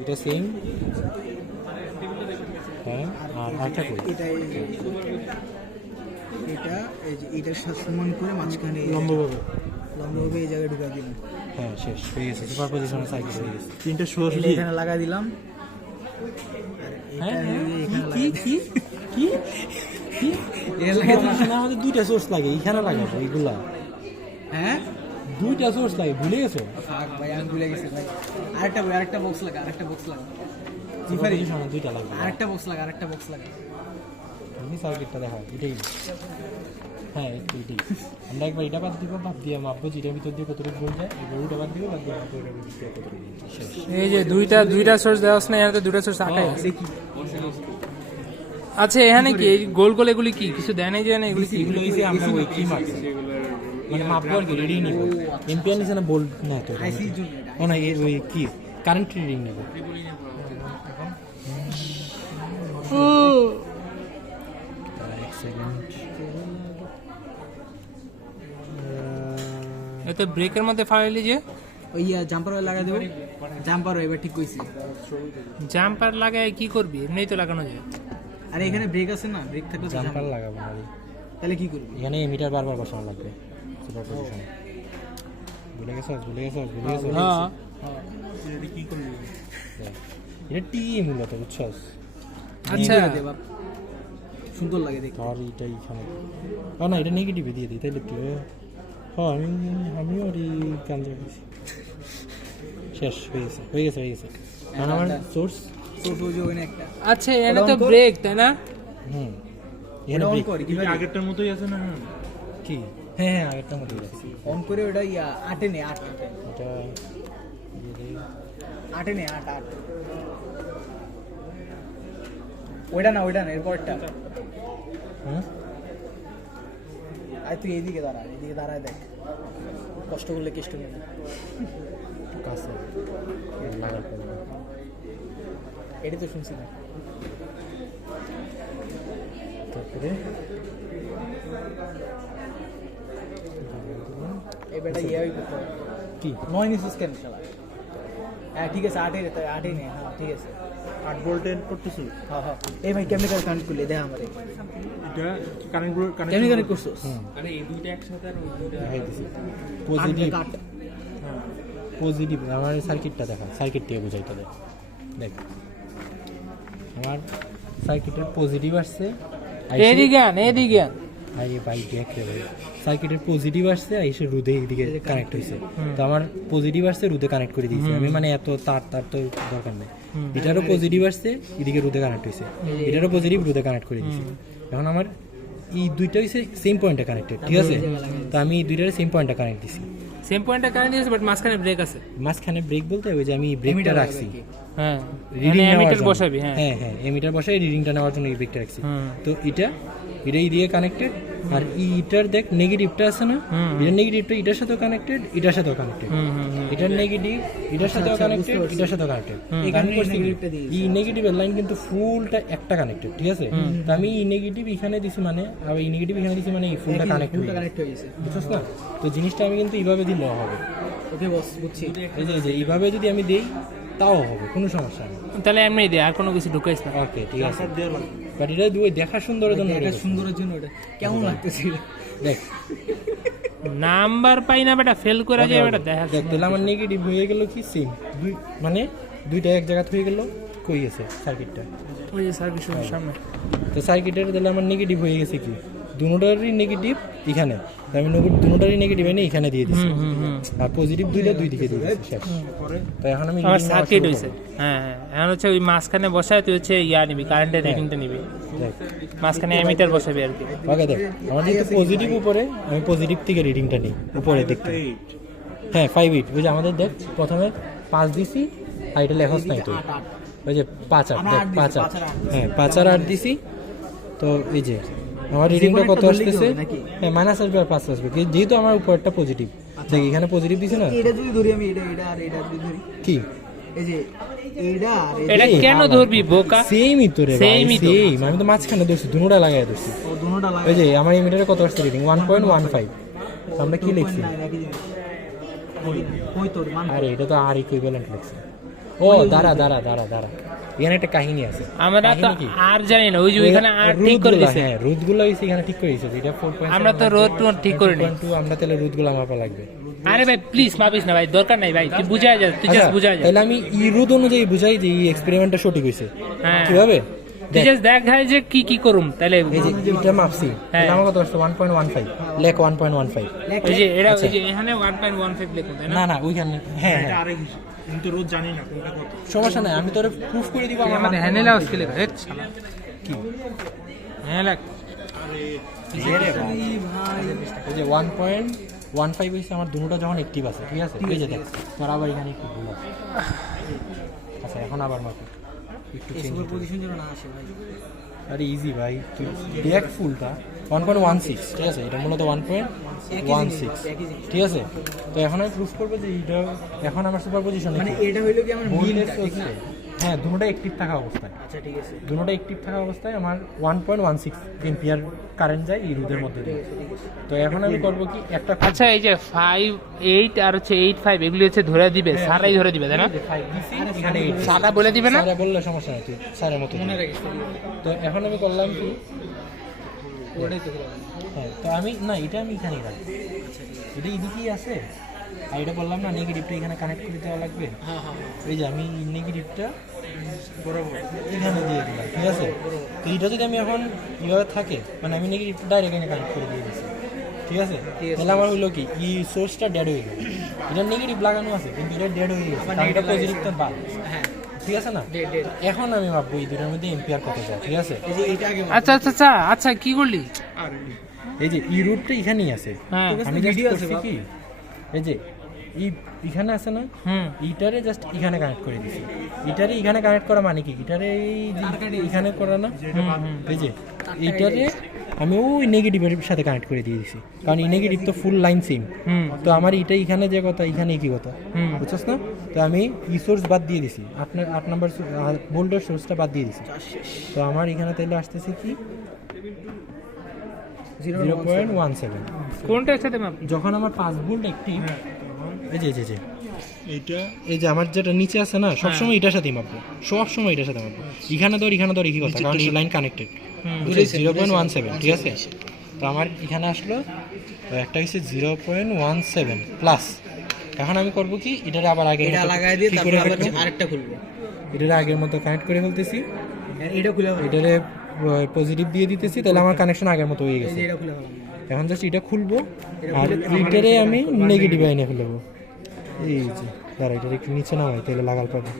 এটা সেম। হ্যাঁ, আর আরেকটা কই? এটা এই যে এটার সাথে সমান করে মাঝখানে লম্বভাবে এই জায়গায় ঢুকা দিলাম। হ্যাঁ, শেষ হয়ে গেছে। সুপার পজিশনে সাইকেল হয়ে গেছে। তিনটা এটা এখানে লাগা দিলাম। হ্যাঁ, এখানে কি কি কি কি এখানে আমাদের দুইটা সোর্স লাগে, এখানে লাগাবো এইগুলা। হ্যাঁ, দুইটা সোর্স লাগে, ভুলে গেছো? থাক ভাই, আমি ভুলে গেছি ভাই। আরেকটা বক্স লাগা, আরেকটা বক্স লাগা, সুপার পজিশনে দুইটা লাগবে। আরেকটা বক্স লাগা। আমি সার্কিটটা দেখা এটাই। হ্যাঁ, এটাই। আমরা একবার এটা বাদ দিব, বাদ দিয়ে মাপবো যেটার ভিতর দিয়ে কতটুকু বই যায়, এবার ওটা বাদ দিব, বাদ দিয়ে মাপবো এটার ভিতর দিয়ে কতটুকু বই যায়। শেষ। এই যে দুইটা সোর্স দেওয়া আছে না, এখানে দুইটা সোর্স আঁকা আছে। আচ্ছা, এখানে কি এই গোল গোল এগুলি কি কিছু দেয় নাই যে না এগুলি কি? এগুলো হইছে আমরা ওই কি মাপছি মানে মাপবো আর কি, রিডিং নিব। এম্পিয়ার নিছে না, বোল্ট না তো আইসির জন্য এটা। ও না, ওই কি কারেন্ট রিডিং নিব। এক সেকেন্ড। এতে ব্রেকের মধ্যে ফাড়াইলি যে ওই জাম্পার লাগা দেবো। জাম্পার এবার ঠিক কইছি। জাম্পার লাগায় কি করবি? এমনিই তো লাগানো যায়। আরে এখানে ব্রেক আছে না, ব্রেক থাকলে তো জাম্পার লাগাবো না, তাহলে কি করবি? এখানে মিটার বারবার বসানো লাগবে। সুপার পজিশন ভুলে গেছো। হ্যাঁ, কি করবি? এটা টি মূলত, বুঝছস? আচ্ছা, সুন্দর লাগে দেখতে। আর এটা এখানে না, এটা নেগেটিভে দিয়ে দিই তাইলে কি হয়? হ্যাঁ, আমি ওর কান রেখেছি। শেষ হয়ে গেছে। কারণ আমার সোর্স ওইখানে একটা। আচ্ছা, এটা তো ব্রেক তাই না? হুম, এটা অন করি কিভাবে? আগেরটার মতোই আছে না? কি? হ্যাঁ, আগেরটার মধ্যে আছে। অন করে ওটা আটে নে, আট এটা আটে নে, আট ওইটা না এরপরটা। হুম, আর তুই এদিকে দাঁড়ায় দেখ, কষ্ট করলে কেষ্ট নেই। কাছে লাগার পরে এটা তো শুনছি না। তারপরে এবারটা ওই করতে হবে। কি 9 নিছিস কেন শালা? হ্যাঁ ঠিক আছে, আটে নে। হ্যাঁ ঠিক আছে, 8 ভোল্টের করতেছি। হ্যাঁ। এই ভাই কেমনে কানেক্ট করলে দেখ আমারে। এটা কারেন্ট কেমনে কানেক্ট করছস? আরে এই দুইটা একসাথে আর ওই দুইটা দেখাই দিছি। কাট। পজিটিভ আমার সার্কিটটা দেখা, সার্কিট দিয়ে বোঝাই তাদের। দেখ, আমার সার্কিটের পজিটিভ আসছে, এদিকে আন। আই ভাই দেখ রে ভাই, সার্কিটের পজিটিভ আসছে, এসে রোদে এদিকে কানেক্ট হয়েছে। তো আমার পজিটিভ আসছে, রোদে কানেক্ট করে দিয়েছি আমি, মানে এত তার তো দরকার নেই। এটারও পজিটিভ আসছে, এদিকে রোদে কানেক্ট হয়েছে, এটারও পজিটিভ, রোদে কানেক্ট করে দিয়েছি। এখন আমার এই দুইটা হচ্ছে সেম পয়েন্টে কানেক্টেড, ঠিক আছে? তো আমি এই দুইটার সেম পয়েন্টে কানেক্ট দিছি। সেম পয়েন্টে কারেন্ট দিয়েছে, বাট মাঝখানে ব্রেক আছে। মাঝখানে ব্রেক বলতে ওই যে আমি ব্রেকটা রাখছি, হ্যাঁ, রিডিং এমিটার বসাবি। হ্যাঁ, এমিটার বসাই রিডিংটা নেওয়ার জন্য এই ব্রেকটা রাখছি। তো এটাই দিয়ে কানেক্টেড। আর এইটার দেখ নেগেটিভটা আছে না, এটার নেগেটিভটা এটার সাথেও কানেক্টেড, এটার সাথেও কানেক্টেড। এটার নেগেটিভ এটার সাথেও কানেক্টেড, এটার সাথেও কানেক্টেড। এই নেগেটিভের লাইন কিন্তু ফুলটা একটা কানেক্টেড, ঠিক আছে? তো আমি এই নেগেটিভ এখানে দিছি, মানে আবার এই নেগেটিভ এখানে দিছি, মানে এই ফুলটা কানেক্ট হয়ে গেছে, বুঝছস না? তো জিনিসটা আমি কিন্তু এইভাবে দিলেও হবে। ওকে বস, বুঝছি। এই যে এইভাবে যদি আমি দেই তাও হবে, কোনো সমস্যা নেই। তাহলে এমনি দে, আর কোনো কিছু ঢুকাইস না। ওকে, ঠিক আছে। বাট এটা দুই দেখা সুন্দরের জন্য, এটা সুন্দরের জন্য। এটা কেমন লাগতেছে দেখ, নাম্বার পাই না বেটা, ফেল করে যায় বেটা। দেখ তাহলে আমার নেগেটিভ হয়ে গেল কি সেম, মানে দুইটা এক জায়গা হয়ে গেল। কই গেছে সার্কিটটা? ওই যে সার্ভিসের সামনে। তো সার্কিটের তাহলে আমার নেগেটিভ হয়ে গেছে কি, দুটোটারই নেগেটিভ এখানে, আমি দুটোটারই নেগেটিভ এনে এখানে দিয়ে দিচ্ছি, আর পজিটিভ দুই দিকে দিয়ে দিচ্ছি। শেষ। তো এখন আমি আমার সার্কিট হইছে। হ্যাঁ, এখন হচ্ছে ওই মাঝখানে বসায় তুই হচ্ছে নিবি, কারেন্টের রিডিংটা নিবি, দেখ মাঝখানে এমিটার বসাবি আর কি। ওকে, দেখ আমার যেহেতু পজিটিভ উপরে, আমি পজিটিভ থেকে রিডিংটা নিই উপরে দেখতে। হ্যাঁ, 5-8। ওই যে আমাদের দেখ প্রথমে 5 দিছি, আর এটা লেখস নাই তো, ওই যে 5-8, দেখ 5-8, হ্যাঁ 5-8 দিছি। তো এই যে আমার রিডিংটা কত আসতেছে? হ্যাঁ, মাইনাস আসবে আর 5 আসবে, যেহেতু আমার উপরটা পজিটিভ। দেখ এখানে পজিটিভ দিছি না, এটা যদি ধরি আমি, এটা আর এটা যদি ধরি কি এই যে এটা কেন ধরবি বোকা? সেমই তো রে ভাই, সেমই তো। সেম। আমি তো মাঝখানে ধরছি, দুটোটা লাগাই ধরছি। ওই যে আমার এই মিটারে কত আসছে রিডিং? 1.15। আমরা কি লিখছি? আরে এটা তো আর ইকুইভ্যালেন্ট লিখছি। ও দাঁড়া এখানে একটা কাহিনী আছে। আমরা তো কাহিনী কি? আর জানি না, ওই যে ওইখানে আর ঠিক করে রোদগুলা, দিছে। হ্যাঁ রোদগুলো হইছে এখানে ঠিক করে দিছে। এটা 4.7 আমরা তো রোদ টোদ ঠিক করে নিই। 2.2 আমরা তাহলে রোদগুলো মাপা লাগবে। আরে ভাই প্লিজ মাপিস না ভাই, দরকার নাই ভাই, তুই বুঝাই যা, তুই জাস্ট বুঝাই যা। তাহলে আমি ই রোদ অনুযায়ী বুঝাই যে এই এক্সপেরিমেন্টটা সঠিক হইছে হ্যাঁ কিভাবে। তুই জাস্ট দেখ ভাই যে কি কি করুম তাহলে। এই যে এটা মাপছি, হ্যাঁ। এটা আমার কত আসছে 1.15 লেখ 1.15। ওই যে এরা আচ্ছা। ওই যে এখানে 1.15 লেখুন তাই না? না ওইখানে হ্যাঁ এটা হ্যাঁ আরেক হিসাব। আমি তো রোজ জানি না কোনটা কত। সমস্যা নাই, আমি তোরে প্রুফ করে দিব। আমার আমাদের হ্যান্ডেল হাউস কে লেখা হেট শালা কি হ্যাঁ লেখ। এই যে 1.15 হইছে আমার দুটোটা যখন অ্যাক্টিভ আছে, ঠিক আছে। এই যে দেখ তোর আবার এখানে একটু ভুল আছে। আচ্ছা এখন আবার মাপি একটু চেঞ্জ। সুপার পজিশন যেন না আসে ভাই। আরে ইজি ভাই, তুই দেখ ফুলটা 1.16, ঠিক আছে। এটা মূলত 1.16, ঠিক আছে। তো এখন আমি প্রুফ করবো যে এটা এখন আমার সুপার পজিশন মানে এটা হইলো কি আমার মিলটা ঠিক না? হ্যাঁ দুটোটা অ্যাক্টিভ থাকা অবস্থায়, আচ্ছা ঠিক আছে দুটোটা অ্যাক্টিভ থাকা অবস্থায় আমার 1.16 এম্পিয়ার কারেন্ট যায় এই রোদের মধ্যে দিয়ে। তো এখন আমি করবো কি একটা আচ্ছা এই যে 5 8 আর হচ্ছে 8 5 এগুলি হচ্ছে ধরে দিবে, সারাই ধরে দিবে তাই না? এখানে সাদা বলে দিবে না? স্যারে বললে সমস্যা নাই, তুই স্যারের মতো মনে দিবি। রাখিস তো এখন আমি করলাম কি, ওটাই তো করলাম। হ্যাঁ তো আমি না এটা আমি এখানেই রাখবো, এটা এদিকেই আছে। আর এটা বললাম না নেগেটিভটা এখানে কানেক্ট করে দেওয়া লাগবে। হ্যাঁ এই যে আমি নেগেটিভটা বরাবর এখানে দিয়ে দিলাম, ঠিক আছে। তো এটা যদি আমি এখন এইভাবে থাকে, মানে আমি নেগেটিভটা ডাইরেক্ট এখানে কানেক্ট করে দিয়ে দিচ্ছি, ঠিক আছে। তাহলে আমার হইলো কি এই সোর্সটা ডেড হয়ে গেল। এটা নেগেটিভ লাগানো আছে কিন্তু এটা ডেড হয়ে গেছে, কারণ এটা পজিটিভটা বাদ, হ্যাঁ ঠিক আছে না। এখন আমি ভাববো এই দুটোর মধ্যে এম্পিয়ার কত যায়, ঠিক আছে। এই যে এটা আগে আচ্ছা আচ্ছা আচ্ছা আচ্ছা কি করলি? এই যে ই রুটটা এখানেই আছে। হ্যাঁ আমি ভিডিও ভিডিও আছে আছে কি, এই যে এখানে আছে না, ইটারে জাস্ট এখানে কানেক্ট করে দিছি। ইটারে এখানে কানেক্ট করা মানে কি, ইটারে এই যে এখানে করা না, এই যে এইটারে আমি ওই নেগেটিভের সাথে কানেক্ট করে দিয়ে দিছি, কারণ এই নেগেটিভ তো ফুল লাইন সিম। তো আমার এটা এখানে যে কথা এখানে কি কথা, বুঝছস না। তো আমি ই সোর্স বাদ দিয়ে দিছি, আপনার 8 নম্বর ভোল্টের সোর্সটা বাদ দিয়ে দিছি। তো আমার এখানে তাইলে আসতেছে কি 0.17। কোনটার সাথে মাপ? যখন আমার 5 ভোল্ট অ্যাক্টিভ, এই যে এইটা এই যে আমার যেটা নিচে আছে না, সবসময় এটার সাথেই মাপবো, সবসময় এটার সাথে মাপবো। এখানে ধর একই কথা, কারণ এই লাইন কানেক্টেড। 0.17, ঠিক আছে। তো আমার এখানে আসলো একটা হচ্ছে 0.17 প্লাস। এখন আমি করবো কি, এটারে আবার আগে এটা লাগাই দিয়ে তারপর আবার আরেকটা খুলবো। এটারে আগের মতো কানেক্ট করে ফেলতেছি, এটা খুলে এটারে পজিটিভ দিয়ে দিতেছি, তাহলে আমার কানেকশন আগের মতো হয়ে গেছে। এটা খুলে ফেলাম। এখন জাস্ট এটা খুলবো আর এইটারে আমি নেগেটিভ আইনে ফেলবো। এই যে দাঁড়া, এটার একটু নিচে নামাই তাহলে লাগাল পাবো।